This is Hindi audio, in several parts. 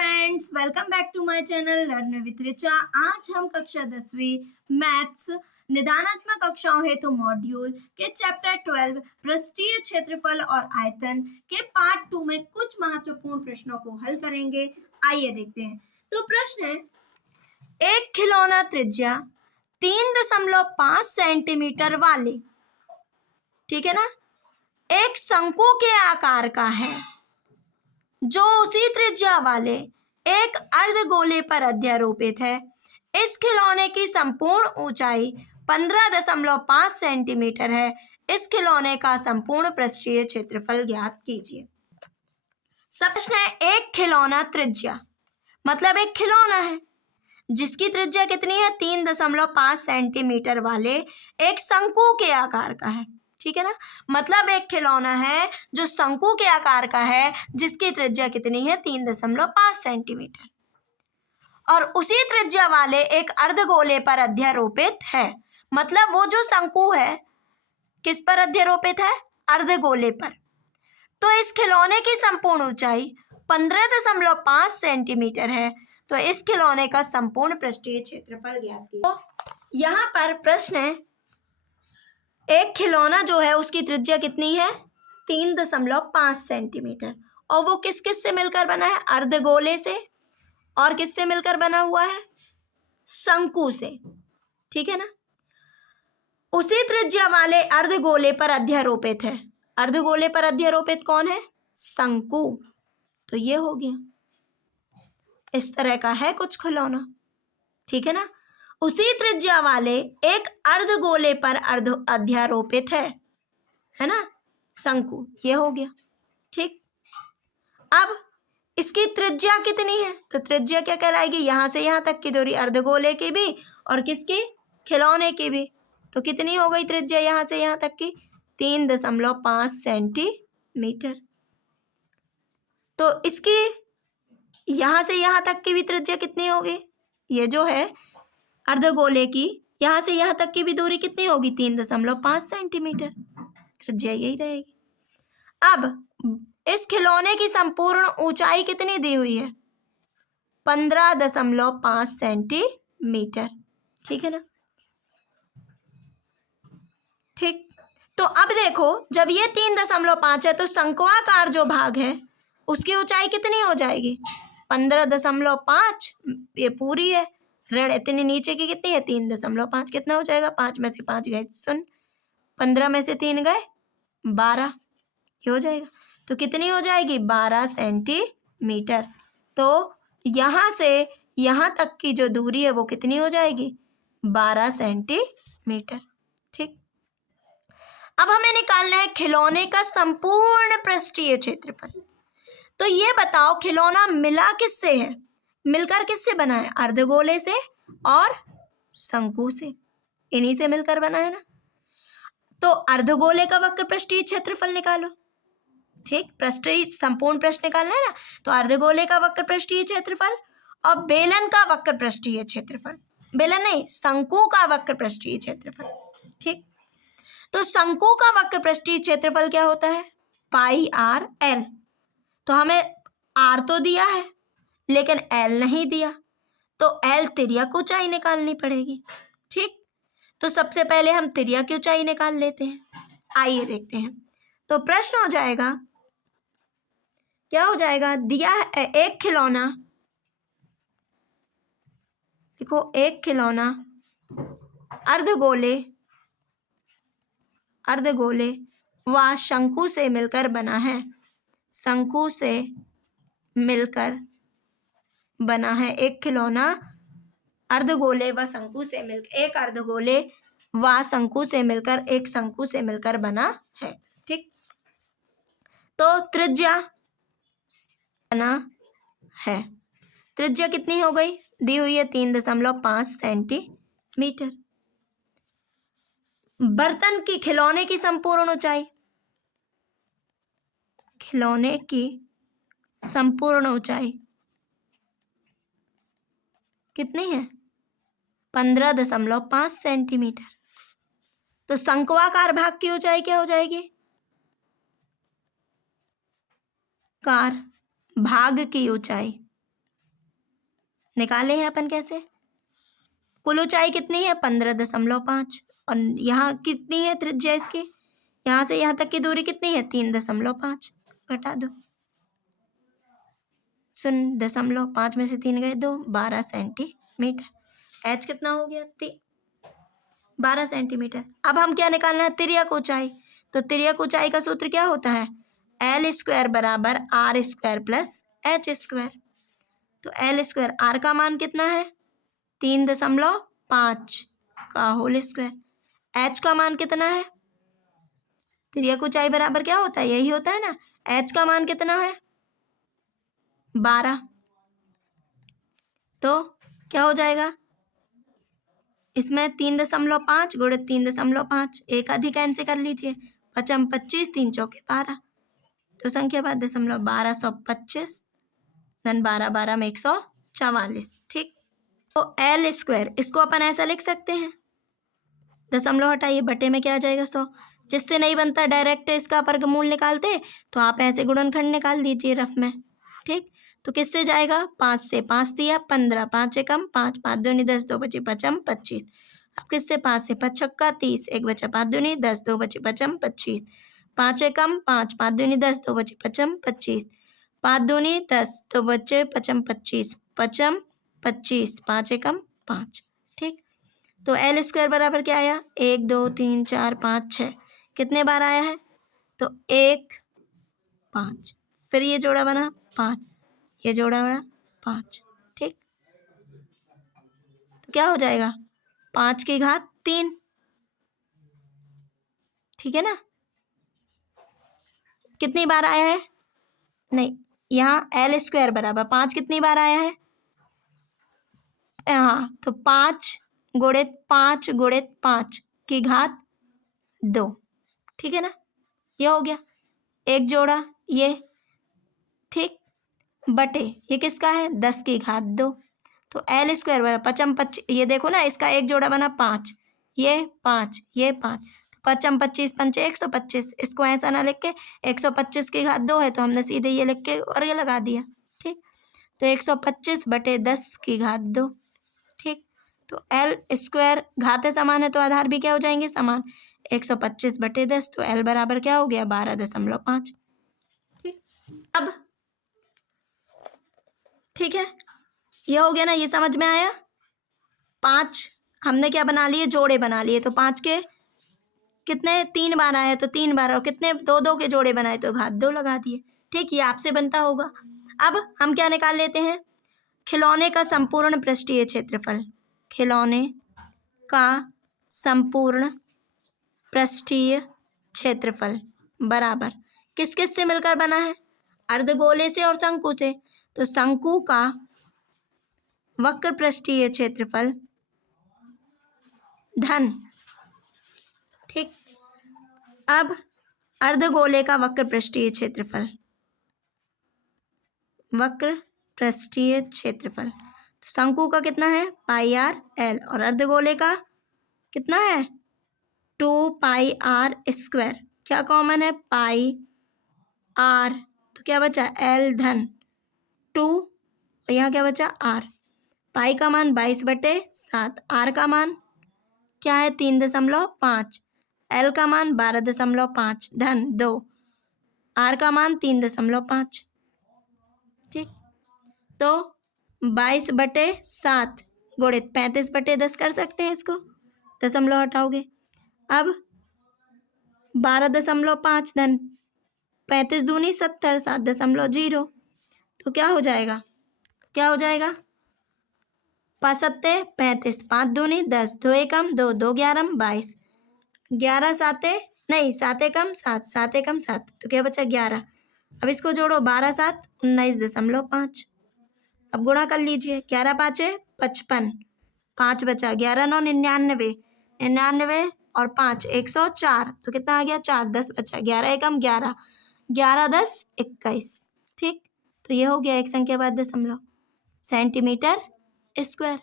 Friends, welcome back to my channel learn with Richa. आज हम कक्षा 10वीं मैथ्स निदानात्मक कक्षाओं हेतु मॉड्यूल के चैप्टर 12 पृष्ठीय क्षेत्रफल और आयतन के पार्ट 2 में कुछ महत्वपूर्ण प्रश्नों को हल करेंगे। आइए देखते हैं। तो प्रश्न है, एक खिलौना त्रिज्या 3.5 सेंटीमीटर वाले, ठीक है ना, एक शंकु के आकार का है जो उसी त्रिज्या वाले एक अर्धगोले पर अध्यारोपित है। इस खिलौने की संपूर्ण ऊंचाई 15.5 सेंटीमीटर है। इस खिलौने का संपूर्ण पृष्ठीय क्षेत्रफल ज्ञात कीजिए। सब प्रश्न है, एक खिलौना त्रिज्या मतलब एक खिलौना है जिसकी त्रिज्या कितनी है, 3.5 सेंटीमीटर वाले एक शंकु के आकार का है, ठीक है ना। मतलब एक खिलौना है जो शंकु के आकार का है जिसकी त्रिज्या कितनी है, 3.5 सेंटीमीटर, और उसी त्रिज्या वाले एक अर्धगोले पर अध्यारोपित है। मतलब वो जो शंकु है किस पर अध्यारोपित है, अर्धगोले पर। तो इस खिलौने की संपूर्ण ऊंचाई 15.5 सेंटीमीटर है। तो इस खिलौने का संपूर्ण पृष्ठीय क्षेत्रफल ज्ञात कीजिए। तो यहाँ पर प्रश्न है, एक खिलौना जो है उसकी त्रिज्या कितनी है, 3.5 सेंटीमीटर, और वो किस किस से मिलकर बना है, अर्धगोले से, और किससे मिलकर बना हुआ है, शंकु से, ठीक है ना। उसी त्रिज्या वाले अर्धगोले पर अध्यारोपित है। अर्धगोले पर अध्यारोपित कौन है, शंकु। तो ये हो गया, इस तरह का है कुछ खिलौना, ठीक है ना। उसी त्रिज्या वाले एक अर्धगोले पर अध्यारोपित है ना, शंकु। ये हो गया, ठीक। अब इसकी त्रिज्या कितनी है, तो त्रिज्या क्या कहलाएगी, यहां से यहां तक की दूरी, अर्धगोले की भी और किसकी, खिलौने की भी। तो कितनी हो गई त्रिज्या यहां से यहां तक की, 3.5 सेंटीमीटर। तो इसकी यहां से यहां तक की भी त्रिज्या कितनी होगी, ये जो है अर्धगोले की यहां से यहां तक की भी दूरी कितनी होगी, 3.5 सेंटीमीटर। त्रिज्या यही रहेगी। अब इस खिलौने की संपूर्ण ऊंचाई कितनी दी हुई है, 15.5 सेंटीमीटर, ठीक है ना, ठीक। तो अब देखो, जब ये 3.5 है तो शंक्वाकार जो भाग है उसकी ऊंचाई कितनी हो जाएगी, 15.5, ये पूरी है, ऋण इतनी नीचे की कितनी है, 3.5, कितना हो जाएगा, 5 में से 5 गए 0, 15 में से 3 गए 12, ये हो जाएगा। तो कितनी हो जाएगी, 12 सेंटीमीटर। तो यहाँ से यहाँ तक की जो दूरी है वो कितनी हो जाएगी, 12 सेंटीमीटर, ठीक। अब हमें निकालना है खिलौने का संपूर्ण पृष्ठीय क्षेत्रफल। तो ये बताओ, खिलौना मिला किससे है, मिलकर किससे बना है, अर्धगोले से और शंकु से, इन्हीं से मिलकर बना है ना। तो अर्धगोले का वक्र पृष्ठीय क्षेत्रफल निकालो, ठीक। पृष्ठीय संपूर्ण पृष्ठ निकालना है ना, तो अर्धगोले का वक्र पृष्ठीय क्षेत्रफल और बेलन का वक्र पृष्ठीय क्षेत्रफल, बेलन नहीं, शंकु का वक्र पृष्ठीय क्षेत्रफल, ठीक। तो शंकु का वक्र पृष्ठीय क्षेत्रफल क्या होता है, पाई आर एल। तो हमें आर तो दिया है लेकिन एल नहीं दिया, तो एल तिर्यक ऊंचाई निकालनी पड़ेगी, ठीक। तो सबसे पहले हम तिर्यक की ऊंचाई निकाल लेते हैं। आइए देखते हैं। तो प्रश्न हो जाएगा, क्या हो जाएगा, दिया है एक खिलौना, देखो एक खिलौना अर्धगोले व शंकु से मिलकर बना है, शंकु से मिलकर बना है। एक खिलौना अर्धगोले व शंकु से मिलकर, एक अर्धगोले व शंकु से मिलकर, एक शंकु से मिलकर बना है, ठीक। तो त्रिज्या बना है, त्रिज्या कितनी हो गई, दी हुई है 3.5 सेंटीमीटर। बर्तन की, खिलौने की संपूर्ण ऊंचाई, खिलौने की संपूर्ण ऊंचाई कितनी है, 15.5 सेंटीमीटर। तो शंक्वाकार भाग की ऊंचाई क्या हो जाएगी, कार भाग की ऊंचाई निकाले हैं अपन कैसे। कुल ऊंचाई कितनी है 15.5 और यहाँ कितनी है त्रिज्या इसकी, यहाँ से यहाँ तक की दूरी कितनी है 3.5, घटा दो। 0.5 में से 3 गए 2, 12 सेंटीमीटर। एच कितना हो गया 12 सेंटीमीटर। अब हम क्या निकालना है, तिर्यक ऊंचाई। तो तिर्यक ऊंचाई का सूत्र क्या होता है, L स्क्वायर बराबर R square plus H square. तो L स्क्वायर, R का मान कितना है 3.5 का होल स्क्वायर, H का मान कितना है, तिर्यक ऊंचाई बराबर क्या होता है, यही होता है ना। H का मान कितना है 12, तो क्या हो जाएगा इसमें 3.5 गुणित 3.5, एक अधिक कैंसिल कर लीजिए, 5 25, 3 चौके 12, तो संख्या 1225 धन 12 12 में 144। ठीक, तो L स्क्वायर इसको अपन ऐसा लिख सकते हैं, दशमलव हटाइए, बटे में क्या आ जाएगा 100, जिससे नहीं बनता डायरेक्ट इसका वर्गमूल निकालते, तो आप ऐसे गुणनखंड निकाल दीजिए रफ में। ठीक, तो किससे जाएगा, 5 से 5 दिया 15, 5 एकम 5, 5 दूनी 10, 2 बचे 5 25। अब किससे 5 से 5 छक्का 30, 1 बचा 5 दूनी 10, 2 बचे 5 25, 5 एकम 5, 5 दूनी 10, 2 बचे 5 25, 5 दूनी 10, 2 बचे 5 25, 5 25, 5 एकम 5। ठीक, तो L स्क्वायर बराबर क्या आया, 1 2 3 4 5 6, कितने बार आया है, तो 1 5, फिर ये जोड़ा बना 5, ये जोड़ा बना 5। ठीक, तो क्या हो जाएगा 5 की घात 3। ठीक है ना, कितनी बार आया है, नहीं यहाँ L स्क्वायर बराबर 5 कितनी बार आया है, हाँ तो 5 गुणित 5 की घात 2। ठीक है ना, ये हो गया एक जोड़ा ये। ठीक, बटे ये किसका है 10 की घात 2, तो L स्क्वायर बराबर 5 25, ये देखो ना इसका एक जोड़ा बना 5, ये 5 ये 5, 5 25 पंचे 125, इसको ऐसा ना लिख के 125 की घात 2 है तो हमने सीधे ये लिख के वर्ग लगा दिया। ठीक, तो 125 बटे 10 की घात 2। ठीक, तो L स्क्वायर घातें समान है तो आधार भी क्या हो जाएंगे समान, 125 बटे 10, तो L बराबर क्या हो गया 12.5। ठीक, अब ठीक है, ये हो गया ना, ये समझ में आया। 5 हमने क्या बना लिए, जोड़े बना लिए, तो 5 के कितने 3 बार आए तो 3 बार, और कितने 2 2 के जोड़े बनाए तो घात 2 लगा दिए। ठीक, ये आपसे बनता होगा। अब हम क्या निकाल लेते हैं, खिलौने का संपूर्ण पृष्ठीय क्षेत्रफल, खिलौने का संपूर्ण पृष्ठीय क्षेत्रफल बराबर किस किस से मिलकर बना है, अर्धगोले से और शंकु से। तो शंकु का वक्र पृष्ठीय क्षेत्रफल धन, ठीक, अब अर्धगोले का वक्र पृष्ठीय क्षेत्रफल, वक्र पृष्ठीय क्षेत्रफल, तो शंकु का कितना है पाई आर एल, और अर्धगोले का कितना है 2 पाई आर स्क्वायर, क्या कॉमन है पाई आर, तो क्या बचा एल धन 2, और यहाँ क्या बचा आर। पाई का मान 22/7, आर का मान क्या है 3.5, एल का मान 12.5 धन 2, आर का मान 3.5। ठीक, तो 22/7 गुणित 35/10 कर सकते हैं इसको, दशमलव हटाओगे। अब 12.5 धन 35 दूनी 70, 7.0, तो क्या हो जाएगा, क्या हो जाएगा 5 सत्ते 35, 5 दूनी 10, 2 एकम 2, 2 11 22, 11 साते नहीं 7 एकम 7, 7 एकम 7, तो क्या बचा 11। अब इसको जोड़ो 12 7 19.5, अब गुणा कर लीजिए, 11 5 55, 5 बचा, 11 9 99, 99 और 5 104, तो कितना आ गया 4, 10 बचा, 11 एकम 11, 11 10 21। ठीक, तो ये हो गया एक संख्या बाद दशमलव सेंटीमीटर स्क्वायर,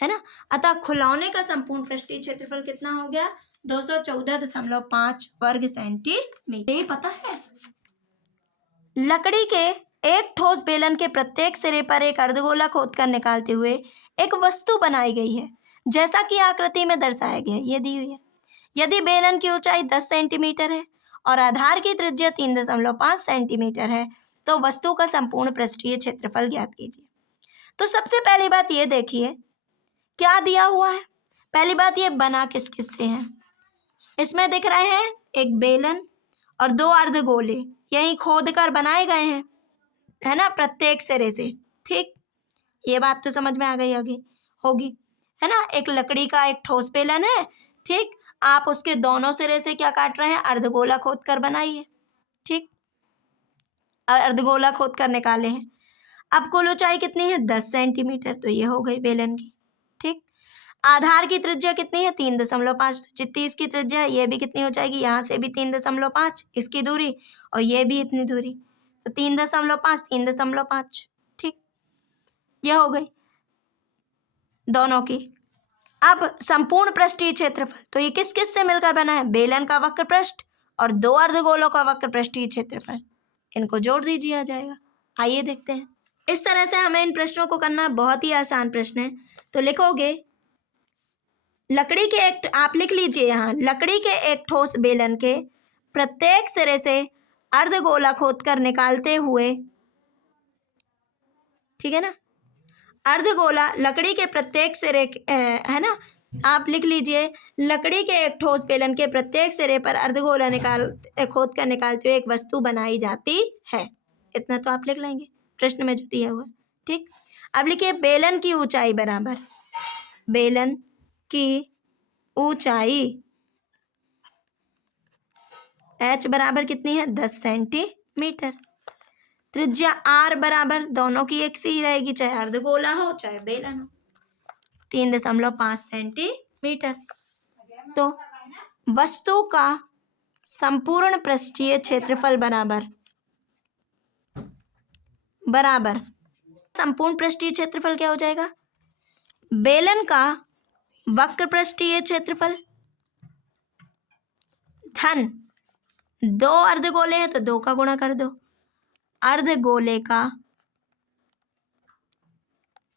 है ना। अतः खिलौने का संपूर्ण पृष्ठीय क्षेत्रफल कितना हो गया 214.5 वर्ग सेंटीमीटर। पता है लकड़ी के एक ठोस ठोस बेलन के प्रत्येक सिरे पर एक अर्धगोला खोदकर निकालते हुए एक वस्तु बनाई गई है, जैसा कि आकृति में दर्शाया गया है। ये दी हुई है। यदि बेलन की ऊंचाई 10 सेंटीमीटर है और आधार की त्रिज्या 3.5 सेंटीमीटर है, तो वस्तु का संपूर्ण पृष्ठीय क्षेत्रफल ज्ञात कीजिए। तो सबसे पहली बात ये देखिए क्या दिया हुआ है। पहली बात ये बना किस किस से है। इसमें दिख रहे हैं एक बेलन और दो अर्धगोले यही खोद कर बनाए गए हैं, है ना, प्रत्येक सिरे से। ठीक, ये बात तो समझ में आ गई होगी, है ना। एक लकड़ी का एक ठोस बेलन है, ठीक, आप उसके दोनों सिरे से क्या काट रहे हैं, अर्धगोला खोद कर बनाइए। ठीक, अर्धगोला खोद कर निकाले हैं। अब कुल ऊंचाई कितनी है, 10 सेंटीमीटर, तो ये हो गई बेलन की। ठीक, आधार की त्रिज्या कितनी है, 3.5। जितनी इसकी त्रिज्या है ये भी कितनी हो जाएगी, यहाँ से भी 3.5 इसकी दूरी और ये भी इतनी दूरी, तो 3.5 3.5। ठीक, ये हो गई दोनों की। अब संपूर्ण पृष्ठीय क्षेत्रफल, तो ये किस किस से मिलकर बना है, बेलन का वक्र पृष्ठ और दो अर्धगोलों का वक्र पृष्ठीय क्षेत्रफल, इनको जोड़ दीजिए आ जाएगा। आइए देखते हैं। इस तरह से हमें इन प्रश्नों को करना बहुत ही आसान प्रश्न है। तो लिखोगे लकड़ी के एक, आप लिख लीजिए यहाँ, लकड़ी के एक ठोस बेलन के प्रत्येक सिरे से अर्धगोला खोदकर निकालते हुए, ठीक है ना, अर्धगोला लकड़ी के प्रत्येक सिरे है ना, आप लिख लीजिए लकड़ी के एक ठोस बेलन के प्रत्येक सिरे पर अर्धगोला खोद कर निकालते हुए एक वस्तु बनाई जाती है। इतना तो आप लिख लेंगे प्रश्न में जो दिया हुआ। ठीक, अब लिखिए बेलन की ऊंचाई बराबर, बेलन की ऊंचाई h बराबर कितनी है, 10 सेंटीमीटर। त्रिज्या r बराबर, दोनों की एक सी रहेगी, चाहे अर्धगोला हो चाहे बेलन हो, 3.5 सेंटीमीटर। तो वस्तु का संपूर्ण पृष्ठीय क्षेत्रफल बराबर संपूर्ण पृष्ठीय क्षेत्रफल क्या हो जाएगा, बेलन का वक्र पृष्ठीय क्षेत्रफल धन, दो अर्धगोले हैं तो 2 का गुणा कर दो, अर्धगोले का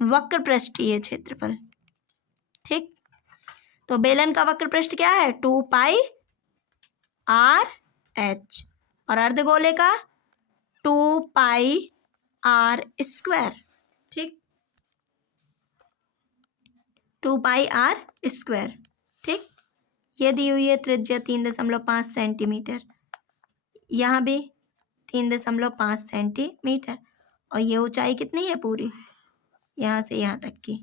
वक्र पृष्ठीय क्षेत्रफल। ठीक, तो बेलन का वक्र पृष्ठ क्या है, 2 पाई r h और अर्धगोले का 2 पाई r स्क्वायर। ठीक, 2 पाई r स्क्वायर। ठीक, ये दी हुई है त्रिज्या 3.5 सेंटीमीटर, यहाँ भी 3.5 सेंटीमीटर और ये ऊंचाई कितनी है पूरी, यहाँ से यहाँ तक की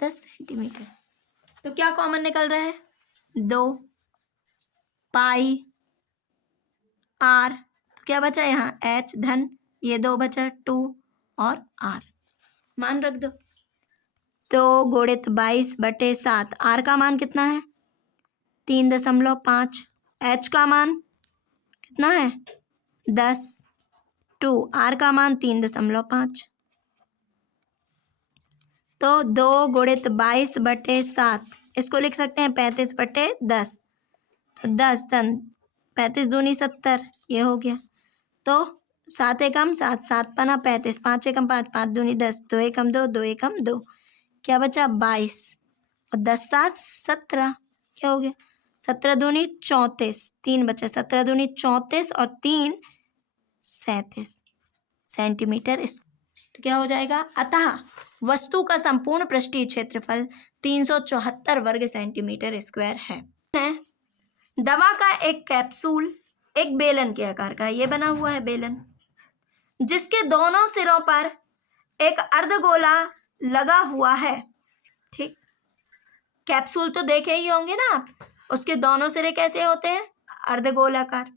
10 सेंटीमीटर। तो क्या कॉमन निकल रहा है, 2 पाई r, तो क्या बचा यहाँ h धन, ये 2 बचा 2 और r मान रख दो। 2 गुणित 22/7, r का मान कितना है 3.5, h का मान कितना है 10, 2 r का मान 3.5, तो 2 गुणित 22/7, इसको लिख सकते हैं 35/10, तो 10 धन 35 दूनी 70, ये हो गया। तो 7 एकम 7, 7 पना 35, 5 एकम 5, 5 दूनी 10, 2 एकम 2, 2 एकम 2, क्या बचा 22 और 10 7 17, क्या हो गया 17 दूनी 34, 3 बचा, 17 दूनी 34 और 3 37 सेंटीमीटर। तो क्या हो जाएगा, अतः वस्तु का संपूर्ण पृष्ठीय क्षेत्रफल 374 वर्ग सेंटीमीटर स्क्वायर है। दवा का एक कैप्सूल एक बेलन के आकार का, ये बना हुआ है बेलन, जिसके दोनों सिरों पर एक अर्धगोला लगा हुआ है। ठीक, कैप्सूल तो देखे ही होंगे ना आप, उसके दोनों सिरे कैसे होते हैं, अर्धगोलाकार।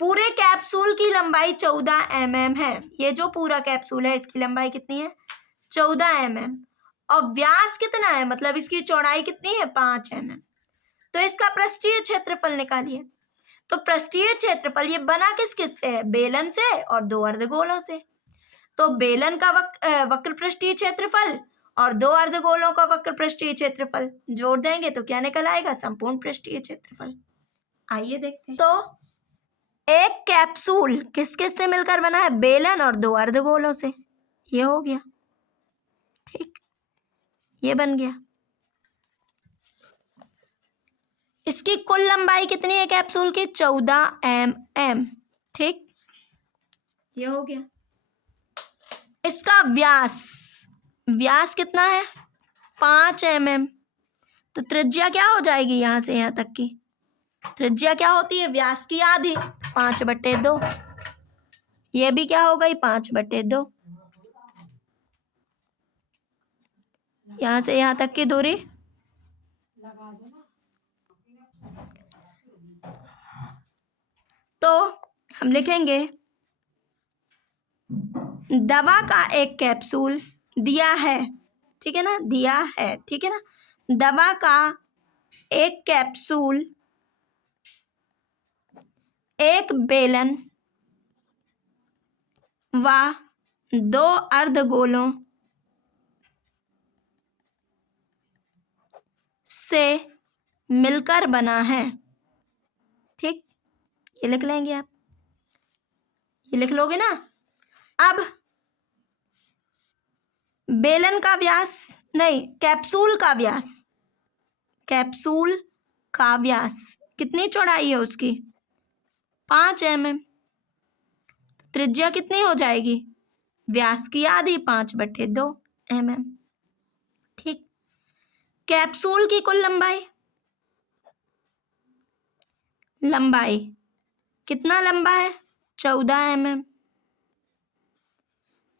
पूरे कैप्सूल की लंबाई 14 mm है। ये जो पूरा कैप्सूल है इसकी लंबाई कितनी है, 14 mm, और व्यास कितना है, मतलब इसकी चौड़ाई कितनी है, 5 mm। तो इसका पृष्ठीय क्षेत्रफल निकालिए। तो पृष्ठीय क्षेत्रफल ये बना किस किस से है, बेलन से और 2 अर्धगोलों से। तो बेलन का वक्र पृष्ठीय क्षेत्रफल और 2 अर्धगोलों का वक्र पृष्ठीय क्षेत्रफल जोड़ देंगे तो क्या निकल आएगा, संपूर्ण पृष्ठीय क्षेत्रफल। आइए देखते हैं। तो एक कैप्सूल किस किस से मिलकर बना है? बेलन और 2 अर्धगोलों से। ये हो गया, ठीक, ये बन गया। इसकी कुल लंबाई कितनी है कैप्सूल की? 14 mm, ठीक, ये हो गया। इसका व्यास, व्यास कितना है? 5 mm। तो त्रिज्या क्या हो जाएगी यहां से यहां तक की? त्रिज्या क्या होती है? व्यास की आधी, 5/2। ये भी क्या हो गई? 5/2। यहां से यहां तक की दूरी तो हम लिखेंगे दवा का एक कैप्सूल दिया है, ठीक है ना, दिया है, ठीक है ना। दवा का एक कैप्सूल एक बेलन व 2 अर्धगोलों से मिलकर बना है, ठीक, ये लिख लेंगे आप, ये लिख लोगे ना। अब बेलन का व्यास नहीं, कैप्सूल का व्यास, कैप्सूल का व्यास कितनी चौड़ाई है उसकी? 5 mm। त्रिज्या कितनी हो जाएगी? व्यास की आधी, 5/2 mm, ठीक। कैप्सूल की कुल लंबाई, लंबाई कितना लंबा है? 14 mm।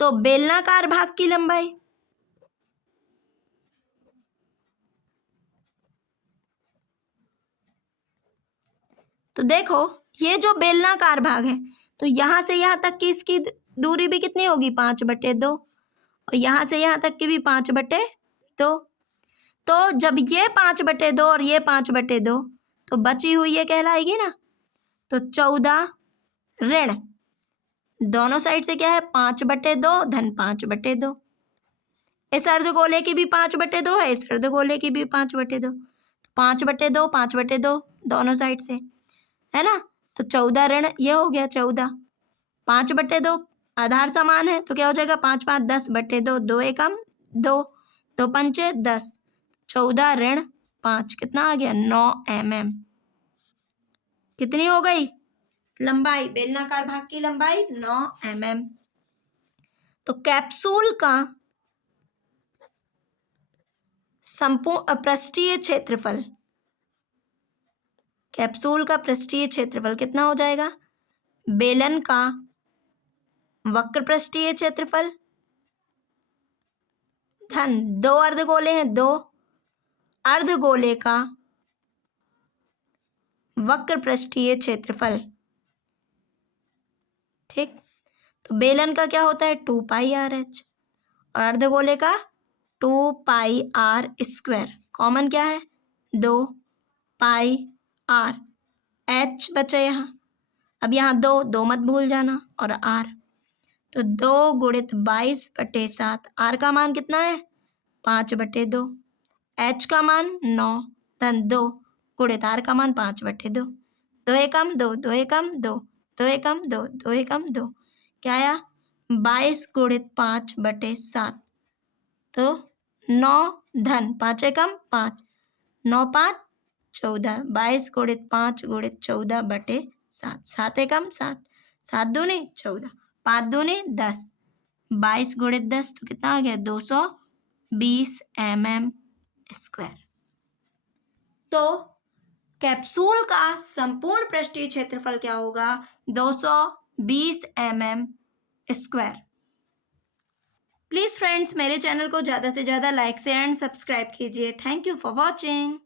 तो बेलनाकार भाग की लंबाई, तो देखो ये जो बेलनाकार भाग है, तो यहां से यहां तक की इसकी दूरी भी कितनी होगी? 5/2। और यहां से यहां तक की भी 5/2। तो जब ये 5/2 और ये 5/2, तो बची हुई ये कहलाएगी ना। तो 14 ऋण दोनों साइड से क्या है? 5/2 धन 5/2। इस अर्धगोले की भी 5/2 है, इस अर्धगोले की भी 5/2। 5/2 5/2 दोनों साइड से है ना। तो 14 ऋण ये हो गया 14, 5/2 आधार समान है, तो क्या हो जाएगा? 5 5 10/2, 2 एकम 2, 2 पंचे 10, 14 ऋण 5 कितना आ गया? 9 mm। कितनी हो गई लंबाई? बेलनाकार भाग की लंबाई 9 mm। तो कैप्सूल का संपूर्ण पृष्ठीय क्षेत्रफल, कैप्सूल का पृष्ठीय क्षेत्रफल कितना हो जाएगा? बेलन का वक्र पृष्ठीय क्षेत्रफल धन 2 अर्धगोले हैं, 2 अर्धगोले का वक्र पृष्ठीय क्षेत्रफल, ठीक। तो बेलन का क्या होता है? 2πRh और अर्धगोले का 2πr²। कॉमन क्या है? 2πr, h बचा यहाँ। अब यहाँ 2 2 मत भूल जाना और r, तो 2 गुणित 22/7। r का मान कितना है? 5/2। h का मान 9 धन 2 गुणित r का मान 5/2। 2 एकम 2, 2 एकम 2, 2 एकम 2, 2 एकम 2, क्या आया? 22 गुणित 5/7। तो 9 धन 5 एकम 5, 9 5 14, 22 गुणित 5 गुणित 14/7, 7 एकम 7, 7 दूनी 14, 5 दूनी 10, 22 गुणित 10 तो कितना आ गया? 220 mm²। तो कैप्सूल का संपूर्ण पृष्ठीय क्षेत्रफल क्या होगा? 220 mm²। प्लीज फ्रेंड्स मेरे चैनल को ज़्यादा से ज़्यादा लाइक से एंड सब्सक्राइब कीजिए। Thank you for watching.